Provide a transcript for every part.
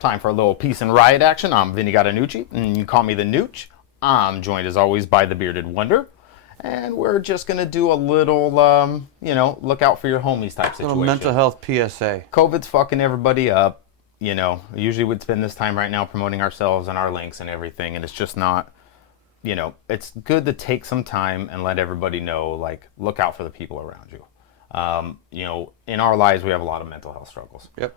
Time for a little Peace N Riot action. I'm Vinny Nucci, and you call me the Nooch. I'm joined as always by the Bearded Wonder. And we're just going to do a little, look out for your homies type situation. Little mental health PSA. COVID's fucking everybody up. Usually we'd spend this time right now promoting ourselves and our links and everything. And it's just not, it's good to take some time and let everybody know, like, look out for the people around you. In our lives, we have a lot of mental health struggles. Yep.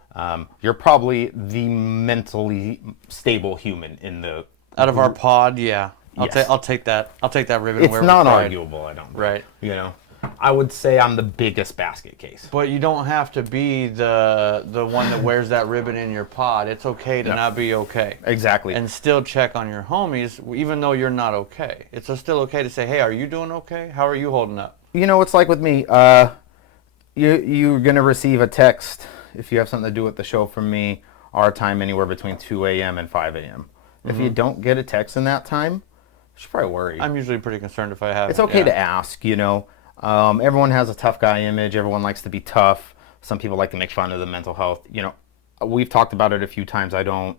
You're probably the mentally stable human in the out of our pod, yeah. Yes. I'll take that. I'll take that ribbon. It's not arguable, I don't think. Right. I would say I'm the biggest basket case. But you don't have to be the one that wears that ribbon in your pod. It's okay to not be okay. Exactly. And still check on your homies, even though you're not okay. It's still okay to say, hey, are you doing okay? How are you holding up? It's like with me. You're going to receive a text if you have something to do with the show from me, our time anywhere between 2 a.m. and 5 a.m. If you don't get a text in that time, you should probably worry. I'm usually pretty concerned if I have. It's okay to ask, Everyone has a tough guy image. Everyone likes to be tough. Some people like to make fun of the mental health. We've talked about it a few times. I don't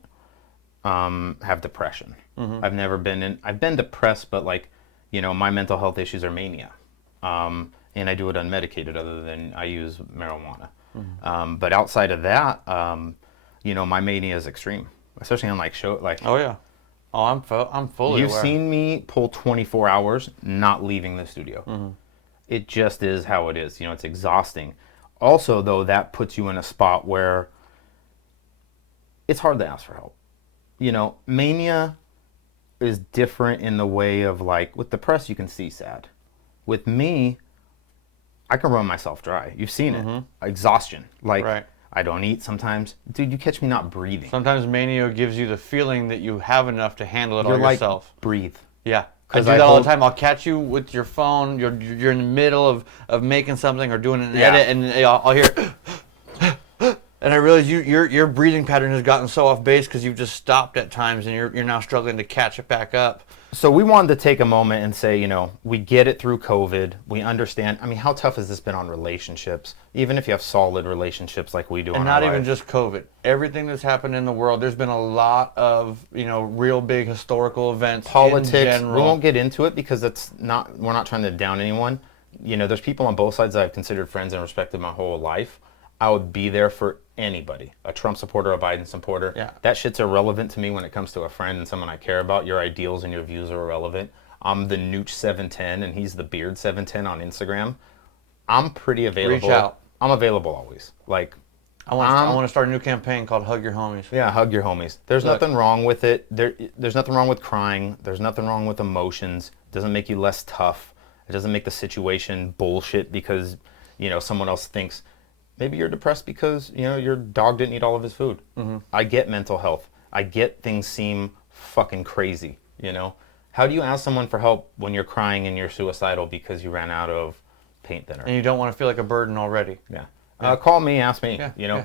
have depression. I've been depressed, but my mental health issues are mania. And I do it unmedicated other than I use marijuana. But outside of that, my mania is extreme, especially on show. Oh, yeah. Oh, I'm fully You've aware. seen me pull 24 hours not leaving the studio. It just is how it is. It's exhausting. Also, though, that puts you in a spot where it's hard to ask for help. Mania is different in the way of with depressed, you can see sad. With me, I can run myself dry. You've seen it. Exhaustion. Right. I don't eat sometimes. Dude, you catch me not breathing. Sometimes mania gives you the feeling that you have enough to handle it all yourself. Breathe. Yeah. I do that all the time. I'll catch you with your phone. You're in the middle of making something or doing an edit, and I'll hear, and I realize your breathing pattern has gotten so off base because you've just stopped at times, and you're now struggling to catch it back up. So we wanted to take a moment and say, we get it through COVID. We understand. I mean, how tough has this been on relationships? Even if you have solid relationships like we do. And not even just COVID. Everything that's happened in the world, there's been a lot of, real big historical events. Politics. In general. We won't get into it because we're not trying to down anyone. There's people on both sides that I've considered friends and respected my whole life. I would be there for anybody, a Trump supporter, a Biden supporter. Yeah. That shit's irrelevant to me when it comes to a friend and someone I care about. Your ideals and your views are irrelevant. I'm the Nooch 710 and he's the Beard 710 on Instagram. I'm pretty available. Reach out. I'm available always. I want to start a new campaign called Hug Your Homies. Yeah, hug your homies. There's nothing wrong with it. There's nothing wrong with crying. There's nothing wrong with emotions. It doesn't make you less tough. It doesn't make the situation bullshit because, someone else thinks maybe you're depressed because, your dog didn't eat all of his food. I get mental health. I get things seem fucking crazy, How do you ask someone for help when you're crying and you're suicidal because you ran out of paint thinner? And you don't want to feel like a burden already. Yeah. Call me, ask me,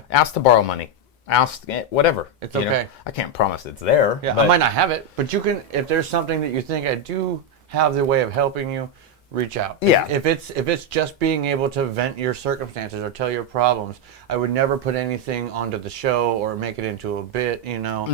ask to borrow money. Ask whatever. It's okay. I can't promise it's there. Yeah, I might not have it, but you can, if there's something that you think I do have the way of helping you, reach out. Yeah. If it's just being able to vent your circumstances or tell your problems, I would never put anything onto the show or make it into a bit, No.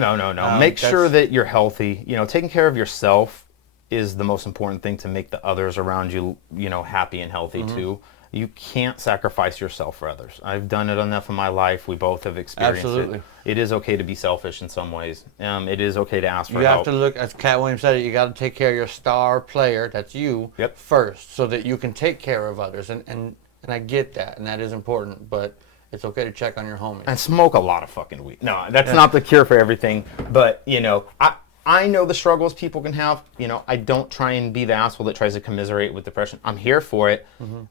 Make sure that you're healthy. Taking care of yourself is the most important thing to make the others around you, happy and healthy too. You can't sacrifice yourself for others. I've done it enough in my life. We both have experienced Absolutely. it. It is okay to be selfish in some ways. It is okay to ask for help. You have to look, as Cat Williams said, you got to take care of your star player, that's you, first, so that you can take care of others. And I get that, and that is important, but it's okay to check on your homies. And smoke a lot of fucking weed. No, that's not the cure for everything, but, I know the struggles people can have. I don't try and be the asshole that tries to commiserate with depression. I'm here for it,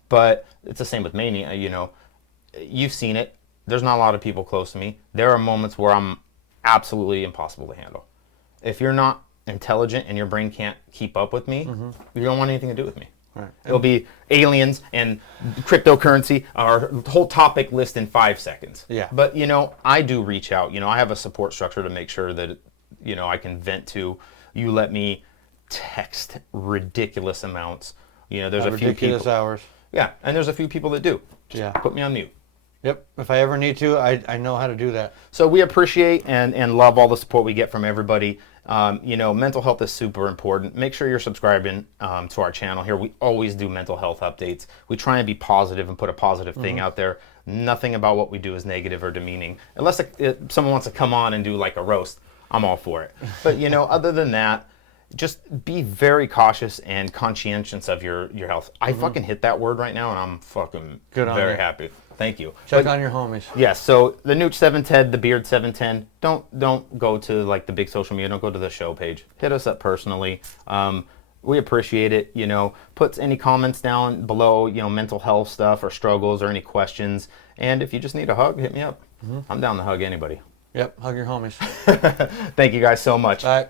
but it's the same with mania. You've seen it. There's not a lot of people close to me. There are moments where I'm absolutely impossible to handle. If you're not intelligent and your brain can't keep up with me, you don't want anything to do with me. Right. It'll be aliens and cryptocurrency, our whole topic list in 5 seconds. Yeah. But, I do reach out. I have a support structure to make sure that I can vent to. You let me text ridiculous amounts. There's a few people. Ridiculous hours. Yeah, and there's a few people that do. Just put me on mute. Yep. If I ever need to, I know how to do that. So we appreciate and love all the support we get from everybody. Mental health is super important. Make sure you're subscribing to our channel here. We always do mental health updates. We try and be positive and put a positive thing out there. Nothing about what we do is negative or demeaning. Unless someone wants to come on and do like a roast, I'm all for it. But, other than that, just be very cautious and conscientious of your health. I fucking hit that word right now, and I'm fucking very happy. Thank you. Check on your homies. Yes. So the Nooch 710, the Beard 710. Don't go to like the big social media. Don't go to the show page. Hit us up personally. We appreciate it. Put any comments down below. Mental health stuff or struggles or any questions. And if you just need a hug, hit me up. I'm down to hug anybody. Yep. Hug your homies. Thank you guys so much. Bye.